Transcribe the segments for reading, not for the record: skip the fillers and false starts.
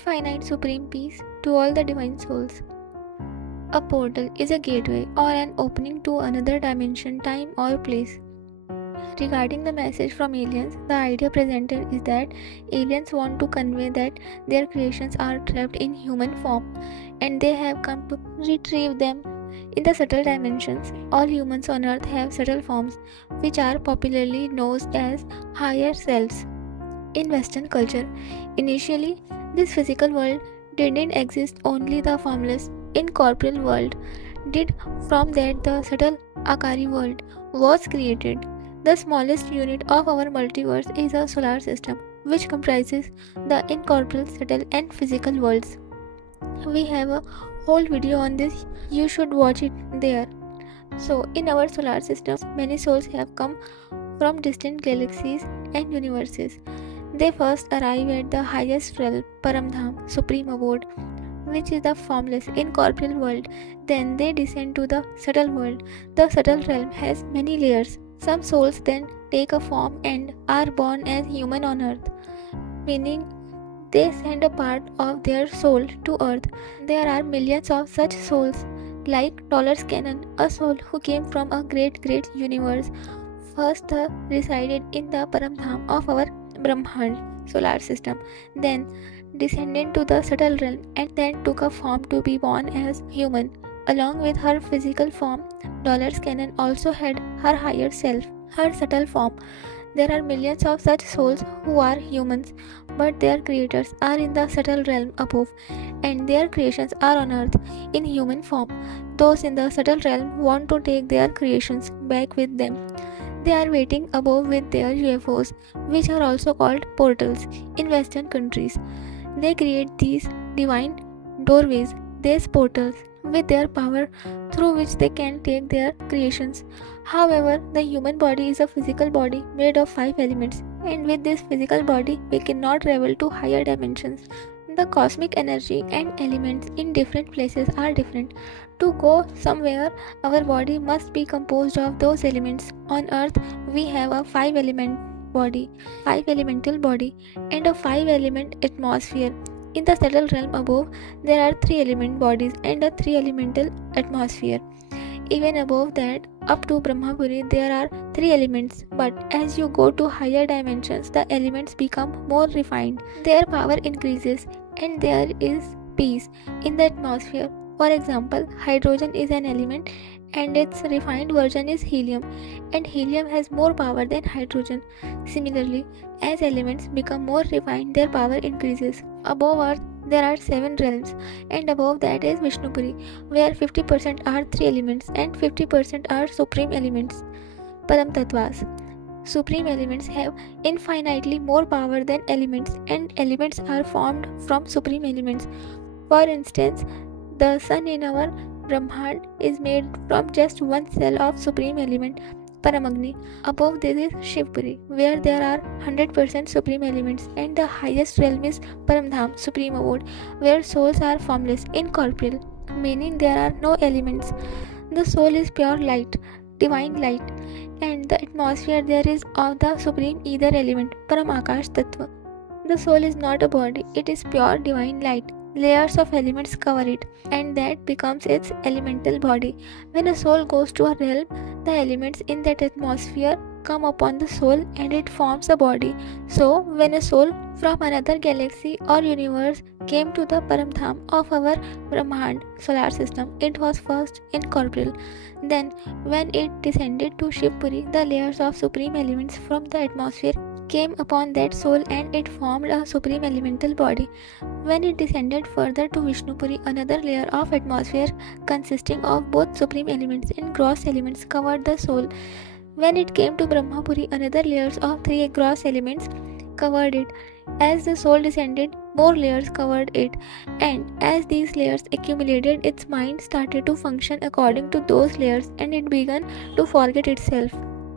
infinite supreme peace to all the divine souls. A portal is a gateway or an opening to another dimension, time, or place. Regarding the message from aliens, the idea presented is that aliens want to convey that their creations are trapped in human form and they have come to retrieve them. In the subtle dimensions, all humans on earth have subtle forms, which are popularly known as higher selves. In Western culture, initially, this physical world didn't exist, only the formless, incorporeal world did. From that, the subtle Akari world was created. The smallest unit of our multiverse is a solar system, which comprises the incorporeal, subtle, and physical worlds. We have a whole video on this, you should watch it there. So, in our solar system, many souls have come from distant galaxies and universes. They first arrive at the highest realm, Paramdham, supreme abode, which is the formless, incorporeal world. Then they descend to the subtle world. The subtle realm has many layers. Some souls then take a form and are born as human on earth, meaning they send a part of their soul to earth. There are millions of such souls, like Dollar's Cannon, a soul who came from a great universe, first resided in the Paramdham of our Brahmand solar system, then descended to the subtle realm and then took a form to be born as human. Along with her physical form, Dollar's Cannon also had her higher self, her subtle form. There are millions of such souls who are humans, but their creators are in the subtle realm above, and their creations are on earth in human form. Those in the subtle realm want to take their creations back with them. They are waiting above with their UFOs, which are also called portals in Western countries. They create these divine doorways, these portals, with their power through which they can take their creations. However, the human body is a physical body made of 5 elements, and with this physical body, we cannot travel to higher dimensions. The cosmic energy and elements in different places are different. To go somewhere, our body must be composed of those elements. On earth, we have a 5 elemental body, and a 5 element atmosphere. In the subtle realm above, there are 3 element bodies and a 3 elemental atmosphere. Even above that, up to Brahmapuri, there are 3 elements, but as you go to higher dimensions, the elements become more refined. Their power increases, and there is peace in the atmosphere. For example, hydrogen is an element, and its refined version is helium, and helium has more power than hydrogen. Similarly, as elements become more refined, their power increases. Above earth, there are 7 realms, and above that is Vishnupuri, where 50% are 3 elements and 50% are supreme elements, Param Tattvas. Supreme elements have infinitely more power than elements, and elements are formed from supreme elements. For instance, the sun in our Brahmand is made from just one cell of supreme element, Paramagni. Above this is Shivpuri, where there are 100% supreme elements, and the highest realm is Paramdham, supreme abode, where souls are formless, incorporeal, meaning there are no elements. The soul is pure light, divine light, and the atmosphere there is of the supreme ether element, Paramakash Tattva. The soul is not a body, it is pure divine light. Layers of elements cover it, and that becomes its elemental body. When a soul goes to a realm, the elements in that atmosphere come upon the soul and it forms a body. So, when a soul from another galaxy or universe came to the Paramdham of our Brahmand solar system, it was first incorporeal. Then, when it descended to Shivpuri, the layers of supreme elements from the atmosphere came upon that soul and it formed a supreme elemental body. When it descended further to Vishnupuri, another layer of atmosphere consisting of both supreme elements and gross elements covered the soul. When it came to Brahmapuri, another layers of 3 gross elements covered it. As the soul descended, more layers covered it, and as these layers accumulated, its mind started to function according to those layers and it began to forget itself.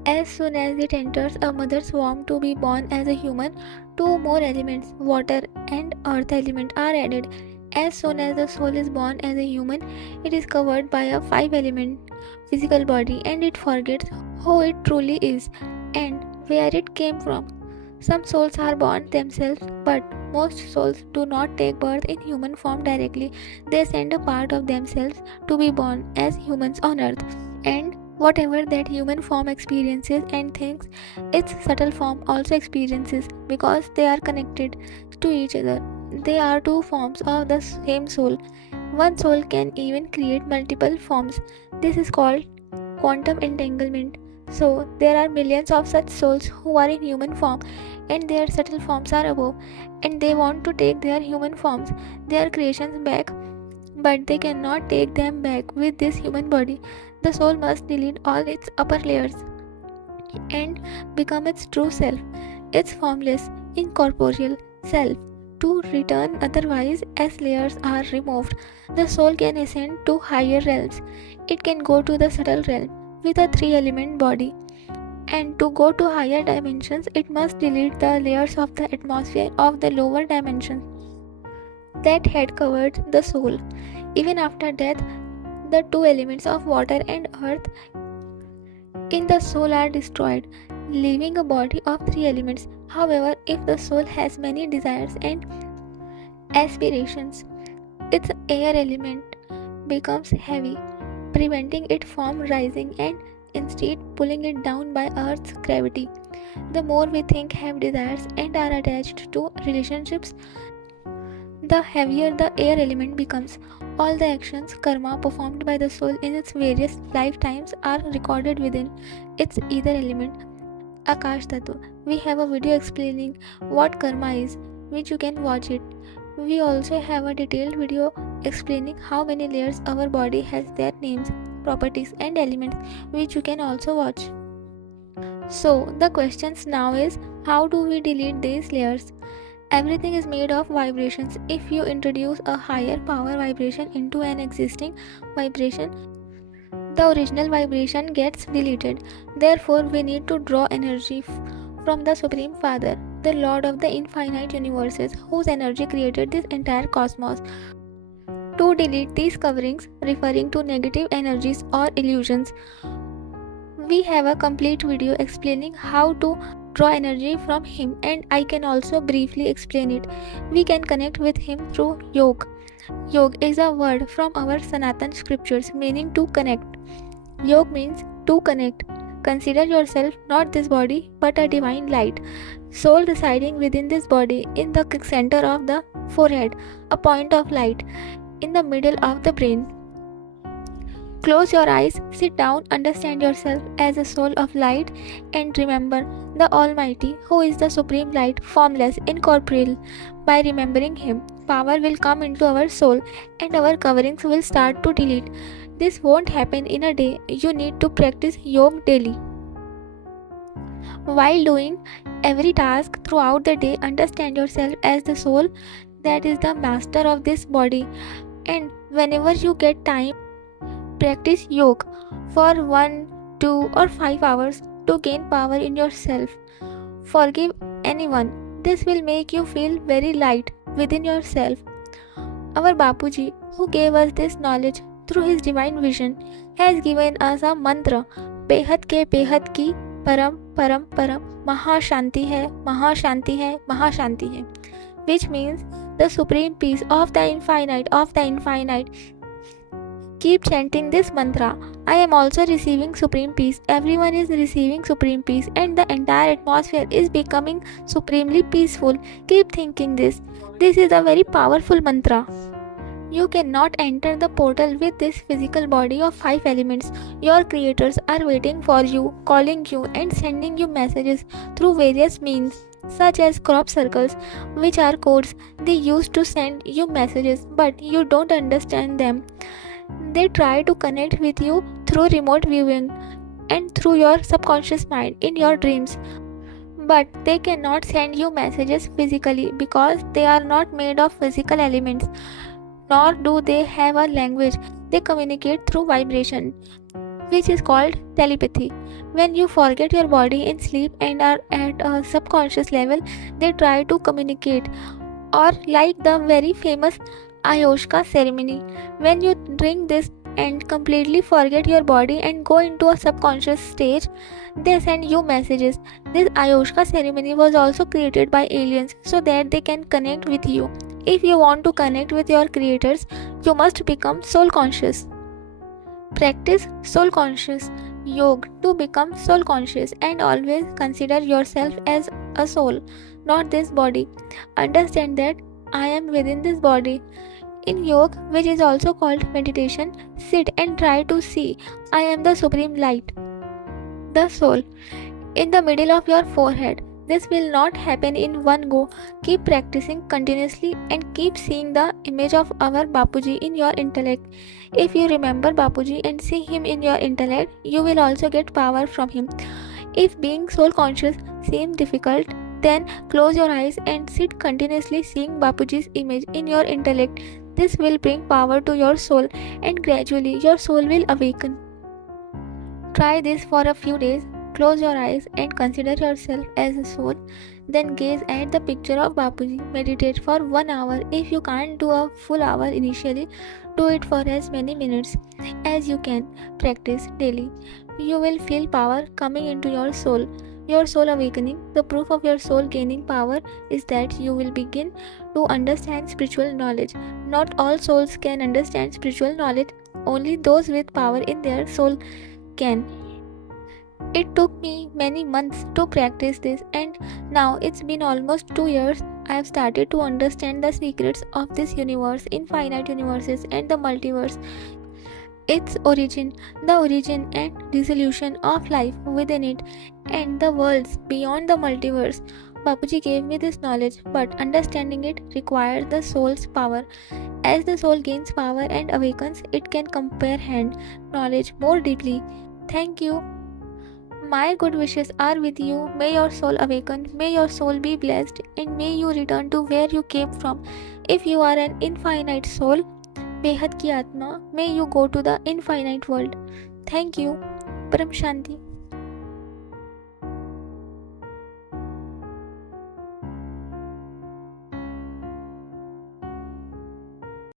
As soon as it enters a mother's womb to be born as a human, 2 more elements, water and earth element, are added. As soon as the soul is born as a human, it is covered by a 5 element physical body and it forgets who it truly is and where it came from. Some souls are born themselves, but Most souls do not take birth in human form directly. They send a part of themselves to be born as humans on earth. And whatever that human form experiences and thinks, its subtle form also experiences because they are connected to each other. They are two forms of the same soul. One soul can even create multiple forms. This is called quantum entanglement. So, there are millions of such souls who are in human form and their subtle forms are above, and they want to take their human forms, their creations back, but they cannot take them back with this human body. The soul must delete all its upper layers and become its true self, its formless, incorporeal self. To return otherwise, as layers are removed, the soul can ascend to higher realms. It can go to the subtle realm with a three-element body. And to go to higher dimensions, it must delete the layers of the atmosphere of the lower dimensions that had covered the soul. Even after death, the two elements of water and earth in the soul are destroyed, leaving a body of three elements. However, if the soul has many desires and aspirations, its air element becomes heavy, preventing it from rising and instead pulling it down by Earth's gravity. The more we think, have desires, and are attached to relationships, the heavier the air element becomes. All the actions, karma, performed by the soul in its various lifetimes are recorded within its ether element, Akash Tattva. We have a video explaining what karma is, which you can watch it. We also have a detailed video explaining how many layers our body has, their names, properties and elements, which you can also watch. So the questions now is, how do we delete these layers? Everything is made of vibrations. If you introduce a higher power vibration into an existing vibration, the original vibration gets deleted. Therefore, we need to draw energy from the Supreme Father, the Lord of the infinite universes, whose energy created this entire cosmos. To delete these coverings, referring to negative energies or illusions, we have a complete video explaining how to draw energy from him, and I can also briefly explain it. We can connect with him through yoga. Yoga is a word from our Sanatan scriptures meaning to connect. Yoga means to connect. Consider yourself not this body but a divine light, soul residing within this body in the center of the forehead, a point of light in the middle of the brain. Close your eyes, sit down, understand yourself as a soul of light, and remember the Almighty, who is the Supreme Light, formless, incorporeal. By remembering Him, power will come into our soul and our coverings will start to delete. This won't happen in a day. You need to practice yoga daily. While doing every task throughout the day, understand yourself as the soul that is the master of this body. And whenever you get time, practice yoga for 1, 2 or 5 hours to gain power in yourself. Forgive anyone. This will make you feel very light within yourself. Our Bapuji, who gave us this knowledge through his divine vision, has given us a mantra, बेहद के बेहद की परम परम परम महाशांति है महाशांति है महाशांति है, which means the supreme peace of the infinite of the infinite. Keep chanting this mantra. I am also receiving supreme peace. Everyone is receiving supreme peace and the entire atmosphere is becoming supremely peaceful. Keep thinking this. This is a very powerful mantra. You cannot enter the portal with this physical body of 5 elements. Your creators are waiting for you, calling you and sending you messages through various means, such as crop circles, which are codes they use to send you messages, but you don't understand them. They try to connect with you through remote viewing and through your subconscious mind in your dreams. But they cannot send you messages physically because they are not made of physical elements, nor do they have a language. They communicate through vibration, which is called telepathy. When you forget your body in sleep and are at a subconscious level, they try to communicate. Or like the very famous Ayahuasca ceremony, when you drink this and completely forget your body and go into a subconscious stage. They send you messages. This ayahuasca ceremony was also created by aliens so that they can connect with you. If you want to connect with your creators, you must become soul conscious. Practice soul conscious yoga to become soul conscious, and always consider yourself as a soul, not this body. Understand that I am within this body. In yoga, which is also called meditation, sit and try to see I am the supreme light, the soul, in the middle of your forehead. This will not happen in one go. Keep practicing continuously and keep seeing the image of our Bapuji in your intellect. If you remember Bapuji and see him in your intellect, you will also get power from him. If being soul conscious seems difficult, then close your eyes and sit continuously seeing Bapuji's image in your intellect. This will bring power to your soul, and gradually your soul will awaken. Try this for a few days. Close your eyes and consider yourself as a soul. Then gaze at the picture of Bapuji. Meditate for 1 hour. If you can't do a full hour initially, do it for as many minutes as you can. Practice daily. You will feel power coming into your soul awakening. The proof of your soul gaining power is that you will begin to understand spiritual knowledge. Not all souls can understand spiritual knowledge. Only those with power in their soul can. It took me many months to practice this, and now it's been almost 2 years. I have started to understand the secrets of this universe, infinite universes, and the multiverse. Its origin, the origin and dissolution of life within it, and the worlds beyond the multiverse. Bapuji gave me this knowledge, but understanding it required the soul's power. As the soul gains power and awakens, it can comprehend knowledge more deeply. Thank you. My good wishes are with you. May your soul awaken, may your soul be blessed, and may you return to where you came from. If you are an infinite soul, बेहद की आत्मा, may you go to the infinite world. Thank you. Param Shanti.